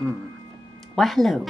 Why, hello.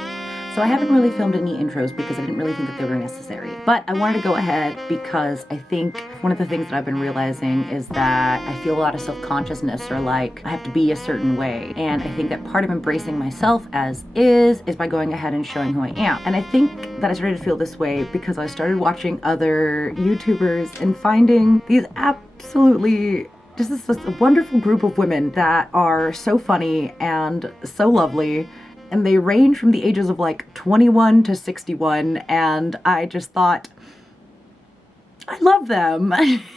So I haven't really filmed any intros because I didn't really think that they were necessary. But I wanted to go ahead because I think one of the things that I've been realizing is that I feel a lot of self-consciousness, or like I have to be a certain way. And I think that part of embracing myself as is by going ahead and showing who I am. And I think that I started to feel this way because I started watching other YouTubers and finding these absolutely just this wonderful group of women that are so funny and so lovely. And they range from the ages of like 21 to 61, and I just thought, I love them.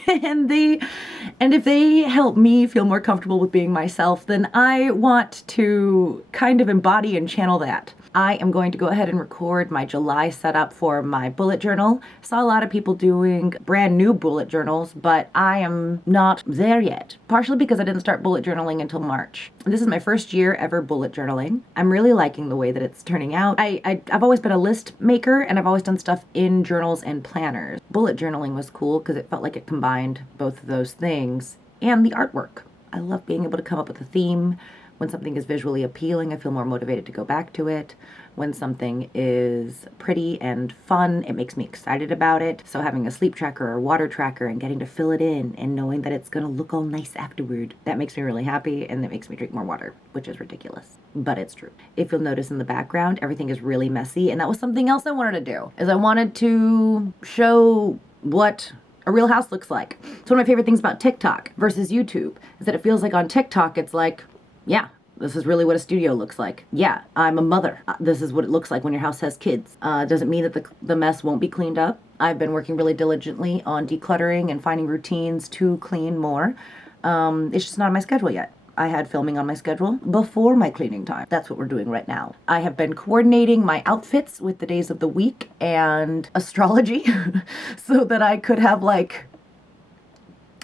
and if they help me feel more comfortable with being myself, then I want to kind of embody and channel that. I am going to go ahead and record my July setup for my bullet journal. Saw a lot of people doing brand new bullet journals, but I am not there yet. Partially because I didn't start bullet journaling until March. This is my first year ever bullet journaling. I'm really liking the way that it's turning out. I've always been a list maker, and I've always done stuff in journals and planners. Bullet journaling was cool because it felt like it combined both of those things and the artwork. I love being able to come up with a theme. When something is visually appealing, I feel more motivated to go back to it. When something is pretty and fun, it makes me excited about it. So having a sleep tracker or water tracker and getting to fill it in and knowing that it's gonna look all nice afterward, that makes me really happy, and that makes me drink more water, which is ridiculous, but it's true. If you'll notice in the background, everything is really messy, and that was something else I wanted to do, is I wanted to show what a real house looks like. It's one of my favorite things about TikTok versus YouTube, is that it feels like on TikTok, it's like, yeah, this is really what a studio looks like. Yeah, I'm a mother. This is what it looks like when your house has kids. Doesn't mean that the mess won't be cleaned up. I've been working really diligently on decluttering and finding routines to clean more. It's just not on my schedule yet. I had filming on my schedule before my cleaning time. That's what we're doing right now. I have been coordinating my outfits with the days of the week and astrology so that I could have, like,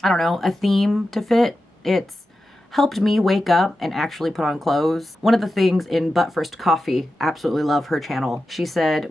I don't know, a theme to fit. It's helped me wake up and actually put on clothes. One of the things in But First Coffee, absolutely love her channel, she said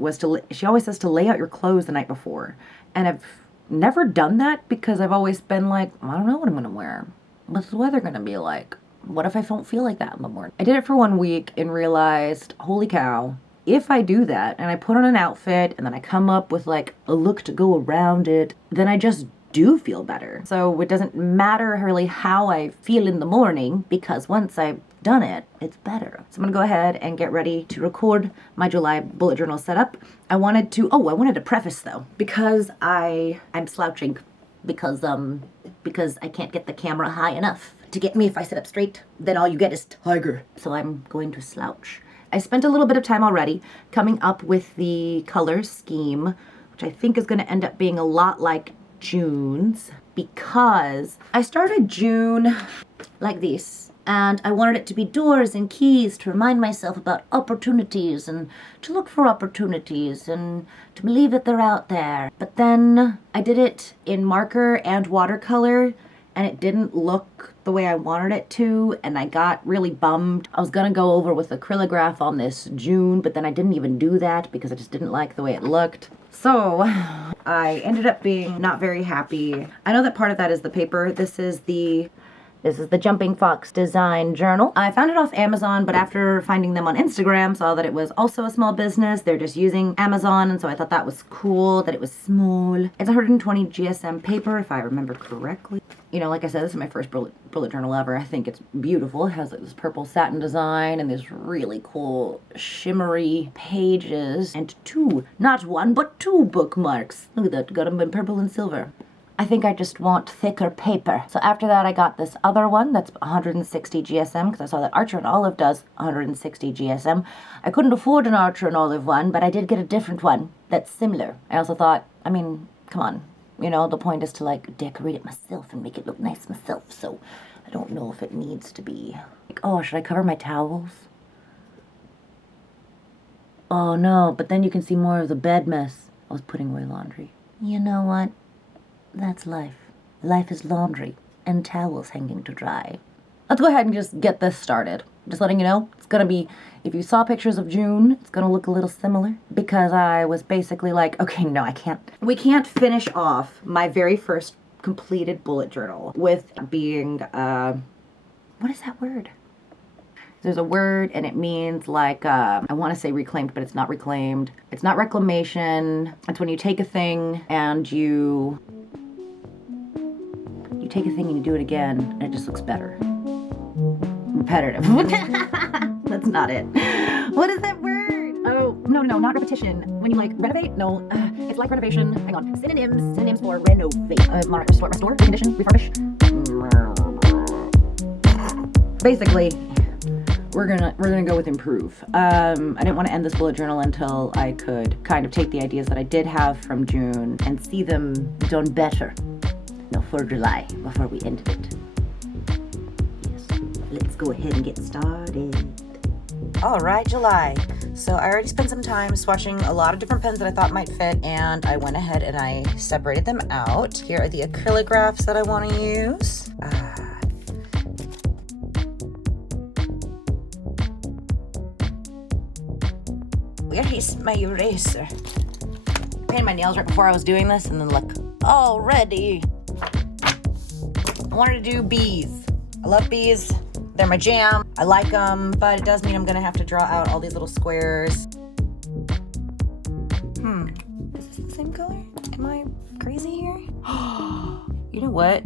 she always says to lay out your clothes the night before. And I've never done that because I've always been like, I don't know what I'm gonna wear. What's the weather gonna be like? What if I don't feel like that in the morning? I did it for 1 week and realized, holy cow, if I do that and I put on an outfit and then I come up with like a look to go around it, then I just do feel better. So it doesn't matter really how I feel in the morning, because once I've done it, it's better. So I'm gonna go ahead and get ready to record my July bullet journal setup. I wanted to preface though, because I'm slouching because I can't get the camera high enough to get me if I sit up straight. Then all you get is tiger. So I'm going to slouch. I spent a little bit of time already coming up with the color scheme, which I think is gonna end up being a lot like June's, because I started June like this, and I wanted it to be doors and keys to remind myself about opportunities and to look for opportunities and to believe that they're out there. But then I did it in marker and watercolor, and it didn't look the way I wanted it to, and I got really bummed. I was gonna go over with acrylograph on this June, but then I didn't even do that because I just didn't like the way it looked. So I ended up being not very happy. I know that part of that is the paper. This is the Jumping Fox Design Journal. I found it off Amazon, but after finding them on Instagram, saw that it was also a small business. They're just using Amazon, and so I thought that was cool, that it was small. It's 120 GSM paper, if I remember correctly. You know, like I said, this is my first bullet journal ever. I think it's beautiful. It has like this purple satin design and this really cool shimmery pages and not one, but 2 bookmarks. Look at that, got them in purple and silver. I think I just want thicker paper. So after that, I got this other one that's 160 GSM because I saw that Archer and Olive does 160 GSM. I couldn't afford an Archer and Olive one, but I did get a different one that's similar. I also thought, I mean, come on. You know, the point is to like decorate it myself and make it look nice myself. So I don't know if it needs to be like, oh, should I cover my towels? Oh no, but then you can see more of the bed mess. I was putting away laundry. You know what? That's life. Life is laundry and towels hanging to dry. Let's go ahead and just get this started. Just letting you know, it's gonna be, if you saw pictures of June, it's gonna look a little similar because I was basically like, okay, no, we can't finish off my very first completed bullet journal with being, what is that word? There's a word and it means like, I want to say reclaimed, but it's not reclaimed. It's not reclamation. It's when you take a thing and you take a thing and you do it again and it just looks better. Repetitive. That's not it. What is that word? Oh, no, not repetition. When you like renovate? No, it's like renovation. Hang on. Synonyms for renovate. Restore, recondition, refurbish. Basically, we're gonna go with improve. I didn't want to end this bullet journal until I could kind of take the ideas that I did have from June and see them done better. No, for July, before we ended it. Yes, let's go ahead and get started. All right, July. So I already spent some time swatching a lot of different pens that I thought might fit, and I went ahead and I separated them out. Here are the acrylographs that I want to use. Where is my eraser? I painted my nails right before I was doing this, and then look, already. I wanted to do bees. I love bees. They're my jam. I like them, but it does mean I'm gonna have to draw out all these little squares. Is this the same color? Am I crazy here? You know what?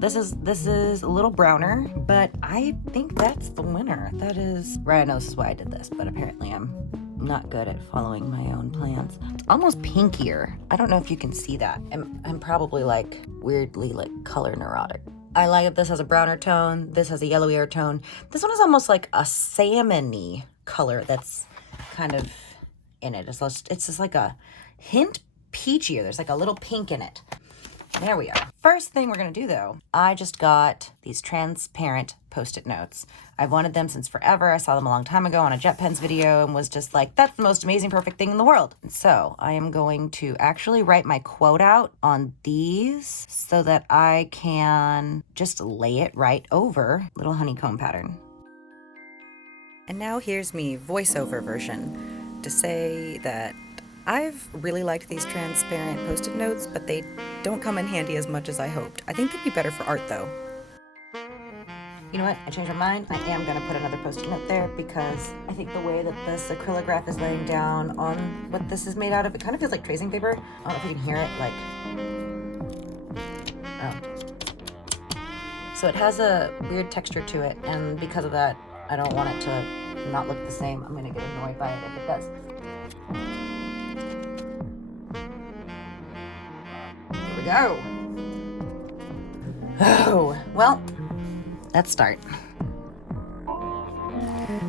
This is a little browner, but I think that's the winner. That is, right, I know this is why I did this, but apparently I'm not good at following my own plans. It's almost pinkier. I don't know if you can see that. I'm probably like weirdly like color neurotic. I like that this has a browner tone. This has a yellowier tone. This one is almost like a salmon-y color that's kind of in it. It's just like a hint peachier. There's like a little pink in it. There we are. First thing we're gonna do though, I just got these transparent Post-it notes. I've wanted them since forever. I saw them a long time ago on a Jet Pens video and was just like, that's the most amazing, perfect thing in the world. And so I am going to actually write my quote out on these so that I can just lay it right over little honeycomb pattern. And now here's me voiceover version to say that I've really liked these transparent Post-it notes, but they don't come in handy as much as I hoped. I think they'd be better for art though. You know what? I changed my mind. I am going to put another Post-it note there because I think the way that this acrylograph is laying down on what this is made out of, it kind of feels like tracing paper. I don't know if you can hear it, like, oh. So it has a weird texture to it, and because of that, I don't want it to not look the same. I'm going to get annoyed by it if it does. Here we go. Oh, well, let's start.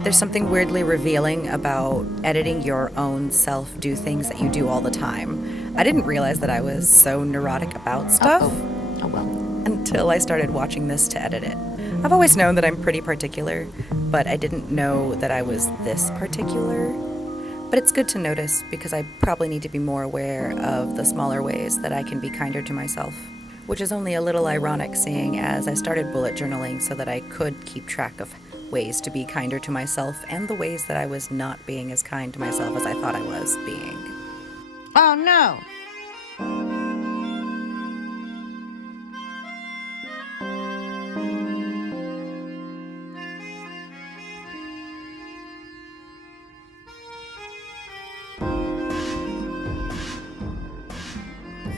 There's something weirdly revealing about editing your own self do things that you do all the time. I didn't realize that I was so neurotic about stuff. Oh well. Until I started watching this to edit it. I've always known that I'm pretty particular, but I didn't know that I was this particular. But it's good to notice because I probably need to be more aware of the smaller ways that I can be kinder to myself. Which is only a little ironic seeing as I started bullet journaling so that I could keep track of ways to be kinder to myself and the ways that I was not being as kind to myself as I thought I was being. Oh no!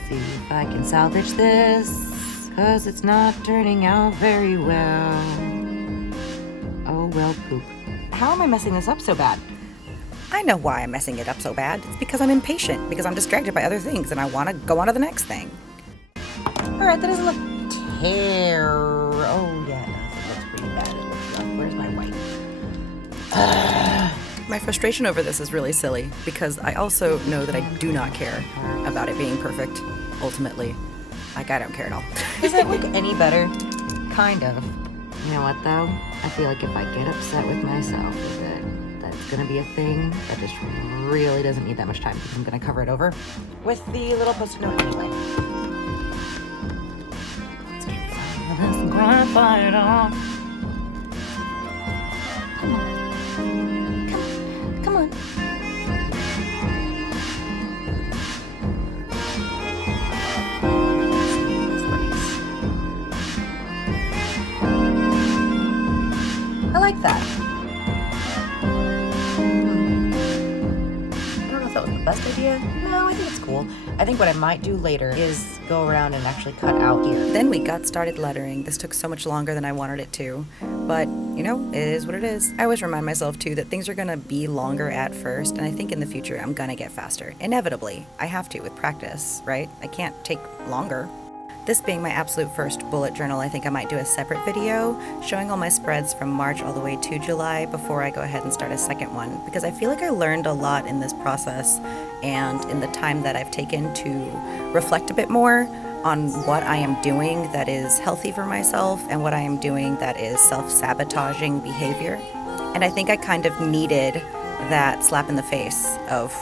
See if I can salvage this, 'cause it's not turning out very well. Oh well, poop. How am I messing this up so bad? I know why I'm messing it up so bad. It's because I'm impatient, because I'm distracted by other things and I want to go on to the next thing. Alright, that doesn't look terrible. Oh yeah, it looks pretty bad. It looks rough. Where's my white? My frustration over this is really silly, because I also know that I do not care about it being perfect, ultimately. Like, I don't care at all. Does that look any better? Kind of. You know what, though? I feel like if I get upset with myself, that's gonna be a thing that just really doesn't need that much time, because I'm gonna cover it over with the little Post-it note anyway. Let's get some of this graphite off. Come on. Come on. I like that. cool. I think what I might do later is go around and actually cut out here. Then we got started lettering. This took so much longer than I wanted it to, but you know, it is what it is. I always remind myself too that things are gonna be longer at first, and I think in the future I'm gonna get faster. Inevitably, I have to with practice, right? I can't take longer. This being my absolute first bullet journal, I think I might do a separate video showing all my spreads from March all the way to July before I go ahead and start a second one, because I feel like I learned a lot in this process and in the time that I've taken to reflect a bit more on what I am doing that is healthy for myself and what I am doing that is self-sabotaging behavior. And I think I kind of needed that slap in the face of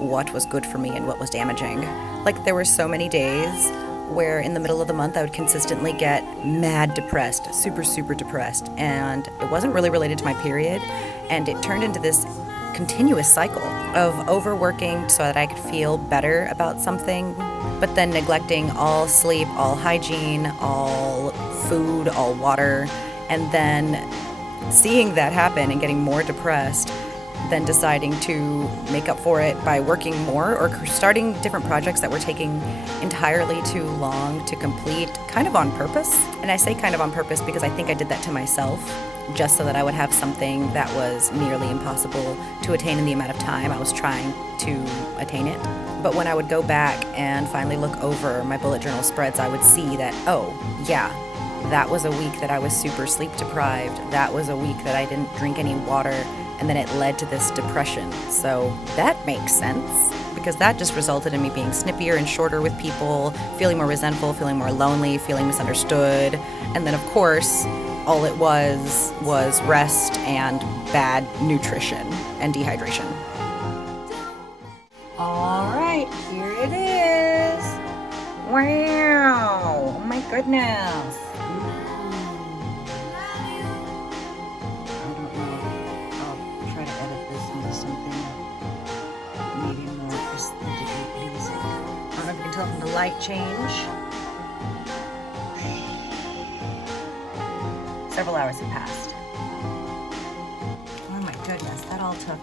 what was good for me and what was damaging. Like, there were so many days where in the middle of the month I would consistently get mad depressed, super depressed, and it wasn't really related to my period, and it turned into this continuous cycle of overworking so that I could feel better about something, but then neglecting all sleep, all hygiene, all food, all water, and then seeing that happen and getting more depressed, then deciding to make up for it by working more or starting different projects that were taking entirely too long to complete, kind of on purpose. And I say kind of on purpose because I think I did that to myself, just so that I would have something that was nearly impossible to attain in the amount of time I was trying to attain it. But when I would go back and finally look over my bullet journal spreads, I would see that, oh yeah, that was a week that I was super sleep deprived. That was a week that I didn't drink any water, and then it led to this depression. So that makes sense, because that just resulted in me being snippier and shorter with people, feeling more resentful, feeling more lonely, feeling misunderstood. And then of course, all it was rest and bad nutrition and dehydration. All right, here it is. Wow, oh my goodness. From the light change. Several hours have passed. Oh my goodness, that all took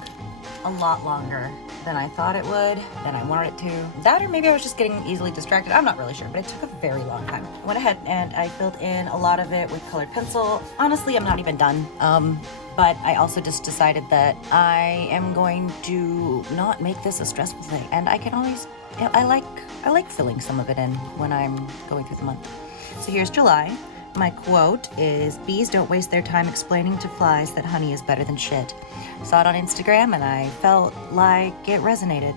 a lot longer than I thought it would, than I wanted it to. That, or maybe I was just getting easily distracted. I'm not really sure, but it took a very long time. I went ahead and I filled in a lot of it with colored pencil. Honestly, I'm not even done. But I also just decided that I am going to not make this a stressful thing. And I can always, I like filling some of it in when I'm going through the month. So here's July. My quote is, "Bees don't waste their time explaining to flies that honey is better than shit." Saw it on Instagram and I felt like it resonated.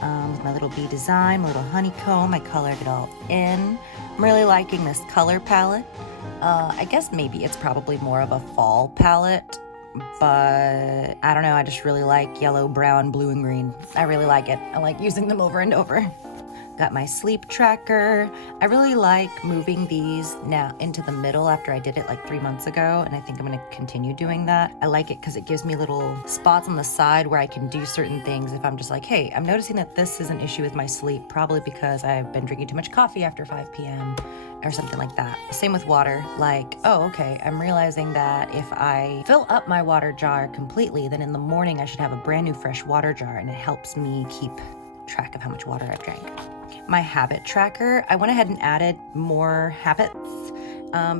With my little bee design, my little honeycomb, I colored it all in. I'm really liking this color palette. I guess maybe it's probably more of a fall palette, but I don't know, I just really like yellow, brown, blue, and green. I really like it. I like using them over and over. Got my sleep tracker. I really like moving these now into the middle after I did it like 3 months ago, and I think I'm gonna continue doing that. I like it because it gives me little spots on the side where I can do certain things if I'm just like, hey, I'm noticing that this is an issue with my sleep, probably because I've been drinking too much coffee after 5 p.m. or something like that. Same with water, like, oh, okay, I'm realizing that if I fill up my water jar completely, then in the morning I should have a brand new fresh water jar, and it helps me keep track of how much water I've drank. My habit tracker, I went ahead and added more habits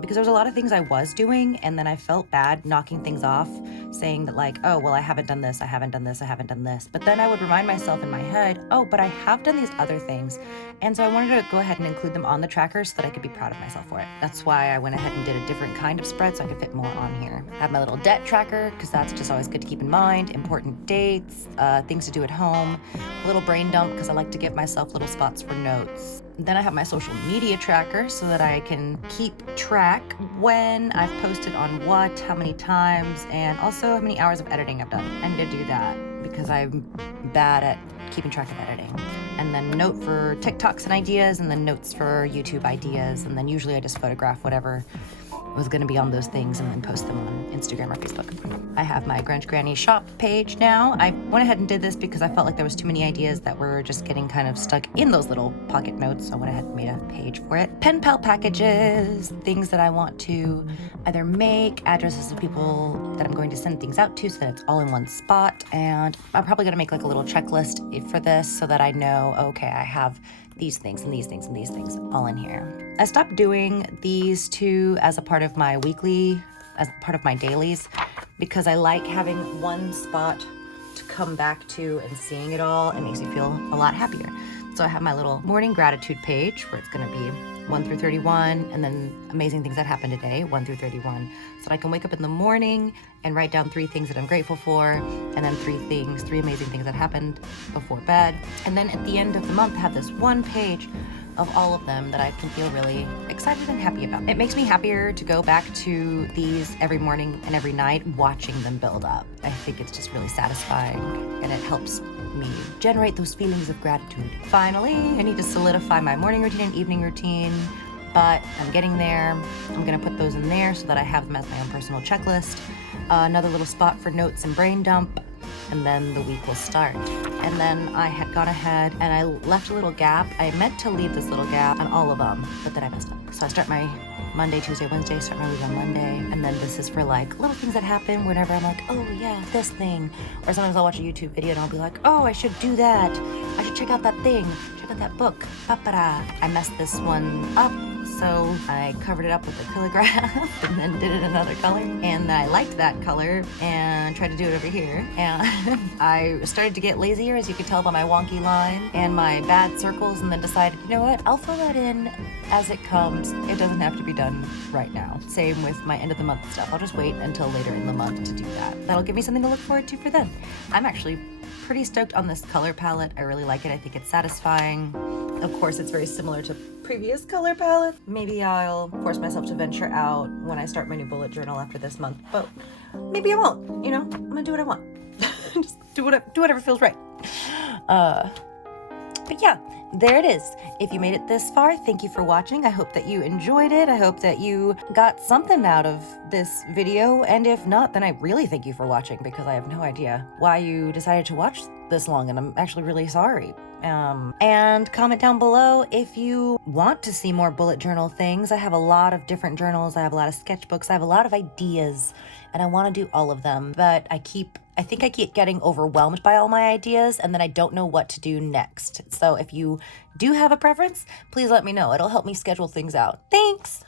because there was a lot of things I was doing, and then I felt bad knocking things off, saying that like, oh, well, I haven't done this, I haven't done this, I haven't done this. But then I would remind myself in my head, oh, but I have done these other things. And so I wanted to go ahead and include them on the tracker so that I could be proud of myself for it. That's why I went ahead and did a different kind of spread so I could fit more on here. I have my little debt tracker because that's just always good to keep in mind, important dates, things to do at home, a little brain dump because I like to give myself little spots for notes. Then I have my social media tracker so that I can keep track when I've posted on what, how many times, and also how many hours of editing I've done. I need to do that because I'm bad at keeping track of editing. And then note for TikToks and ideas, and then notes for YouTube ideas, and then usually I just photograph whatever was gonna be on those things and then post them on Instagram or Facebook. I have my Grunge Granny shop page now. I went ahead and did this because I felt like there was too many ideas that were just getting kind of stuck in those little pocket notes, so I went ahead and made a page for it. Pen pal packages, things that I want to either make, addresses of people that I'm going to send things out to so that it's all in one spot. And I'm probably gonna make like a little checklist for this so that I know, okay, I have these things and these things and these things all in here. I stopped doing these two as a part of my weekly, as part of my dailies, because I like having one spot to come back to and seeing it all. It makes me feel a lot happier. So I have my little morning gratitude page where it's gonna be 1 through 31, and then amazing things that happened today, 1 through 31. So that I can wake up in the morning and write down 3 things that I'm grateful for, and then 3 amazing things that happened before bed. And then at the end of the month, have this one page of all of them that I can feel really excited and happy about. It makes me happier to go back to these every morning and every night, watching them build up. I think it's just really satisfying, and it helps me generate those feelings of gratitude. Finally, I need to solidify my morning routine and evening routine, but I'm getting there. I'm gonna put those in there so that I have them as my own personal checklist. Another little spot for notes and brain dump, and then the week will start. And then I had gone ahead and I left a little gap. I meant to leave this little gap on all of them, but then I messed up. So I start my Monday, Tuesday, Wednesday, start my week on Monday, and then this is for like little things that happen whenever I'm like, oh yeah, this thing. Or sometimes I'll watch a YouTube video and I'll be like, oh, I should do that. I should check out that thing, check out that book. Ba-ba-da. I messed this one up, so I covered it up with acrylic graph and then did it another color. And I liked that color and tried to do it over here. And I started to get lazier, as you can tell by my wonky line and my bad circles, and then decided, you know what, I'll fill that in as it comes. It doesn't have to be done right now. Same with my end of the month stuff. I'll just wait until later in the month to do that. That'll give me something to look forward to for then. I'm actually pretty stoked on this color palette. I really like it. I think it's satisfying. Of course, it's very similar to previous color palette. Maybe I'll force myself to venture out when I start my new bullet journal after this month, but maybe I won't. You know, I'm gonna do what I want. Just do whatever feels right. But yeah, there it is. If you made it this far, thank you for watching. I hope that you enjoyed it. I hope that you got something out of this video. And if not, then I really thank you for watching, because I have no idea why you decided to watch this long, and I'm actually really sorry. And comment down below if you want to see more bullet journal things. I have a lot of different journals. I have a lot of sketchbooks. I have a lot of ideas, and I want to do all of them, but I think I keep getting overwhelmed by all my ideas, and then I don't know what to do next. So if you do have a preference, please let me know. It'll help me schedule things out. Thanks!